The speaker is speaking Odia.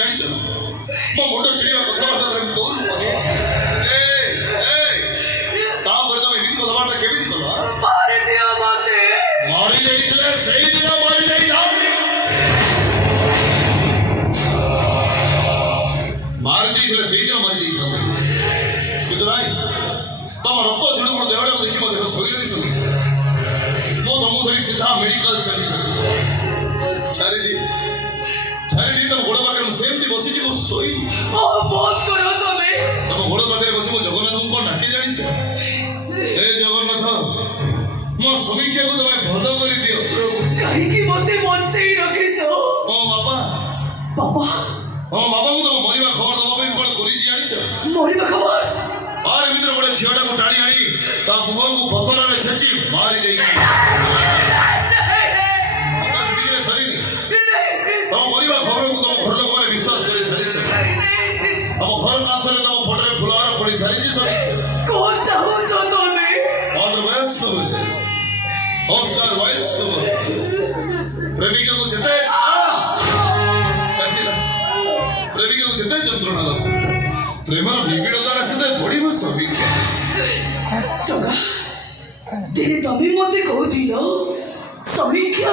ଜାଣିଛ ନା ମୋ ମୁଣ୍ଡ ଚିଡ଼ିବା କଥାବାର୍ତ୍ତା ତମେ କହୁଛୁ ତାପରେ ତମେ ଏମିତି କଥାବାର୍ତ୍ତା କେମିତି କଲ ମାରିଦିଅ ମତେ। ମାରି ଦେଇଥିଲେ ସେଇଦିନ ମାରି ଦେଇଥାନ୍ତି ମାରି ଦେଇଥିଲେ ସେଇଦିନ ମାରି ଦେଇଥାନ୍ତି କିନ୍ତୁ ନାଇଁ ତମ ରକ୍ତ ଝୁଣୁ ମୋ ଦେହଟାକୁ ଦେଖି ମୋ ଦେହ ଶୋଇଲେଣି ଶୋଇ ମୁଁ ତମକୁ ଧରି ସିଧା ମେଡିକାଲ ଚାଲିଥିଲି 4 ଦିନ ତମ ଗୋଡ଼ ପାଖରେ ମୁଁ ସେମିତି ବସିଛି ମୁଁ ଶୋଇ ବନ୍ଦ କର ତମେ। ତମ ଗୋଡ଼ ପାଖରେ ବସି ମୁଁ ଜଗନ୍ନାଥଙ୍କୁ କଣ ଡାକି ଜାଣିଛ ଏ ଜଗନ୍ନାଥ ମୋ ସମୀକ୍ଷାକୁ ତମେ ଭଲ କରିଦିଅ କାହିଁକି ମତେ ବଞ୍ଚେଇ ରଖିଛ? ମୋ ବାପା ବାବା ମୋ ବାବାଙ୍କୁ ତମ ମରିବା ଖବର ଦବା ପାଇଁ କଣ କରିଛି ଜାଣିଛ ମରିବା ଖବର? ଆର ଭିତରେ ଗୋଟେ ଝିଅଟାକୁ ଟାଣି ଆଣି ତା ମୁହଁକୁ ପତଳାରେ ଛେଚି ମାରି ଦେଇଛି ସେତିକିରେ ସରିନି ତମ ମରିବା ଖବରକୁ ତମ ଘର ଲୋକମାନେ ବିଶ୍ୱାସ କରି ସାରିଛ ତମ ଘର କାନ୍ଥରେ ତମ ଫଟୋରେ ଫୁଲହାର ପଡ଼ି ସାରିଛି ସବୁ କଣ ଚାହୁଁଛ ତମେ? All the best to this. Oscar Wilde to ପ୍ରେମିକାକୁ ଯେତେ ପ୍ରେମିକାକୁ ଯେତେ ଯନ୍ତ୍ରଣା ଦବ ପ୍ରେମର ନିବିଡ଼ତାଟା ସେତେ ବଢ଼ିବ ସମୀକ୍ଷା ଜଗା ଦିନେ ତମେ ମତେ କହୁଥିଲ ସମୀକ୍ଷା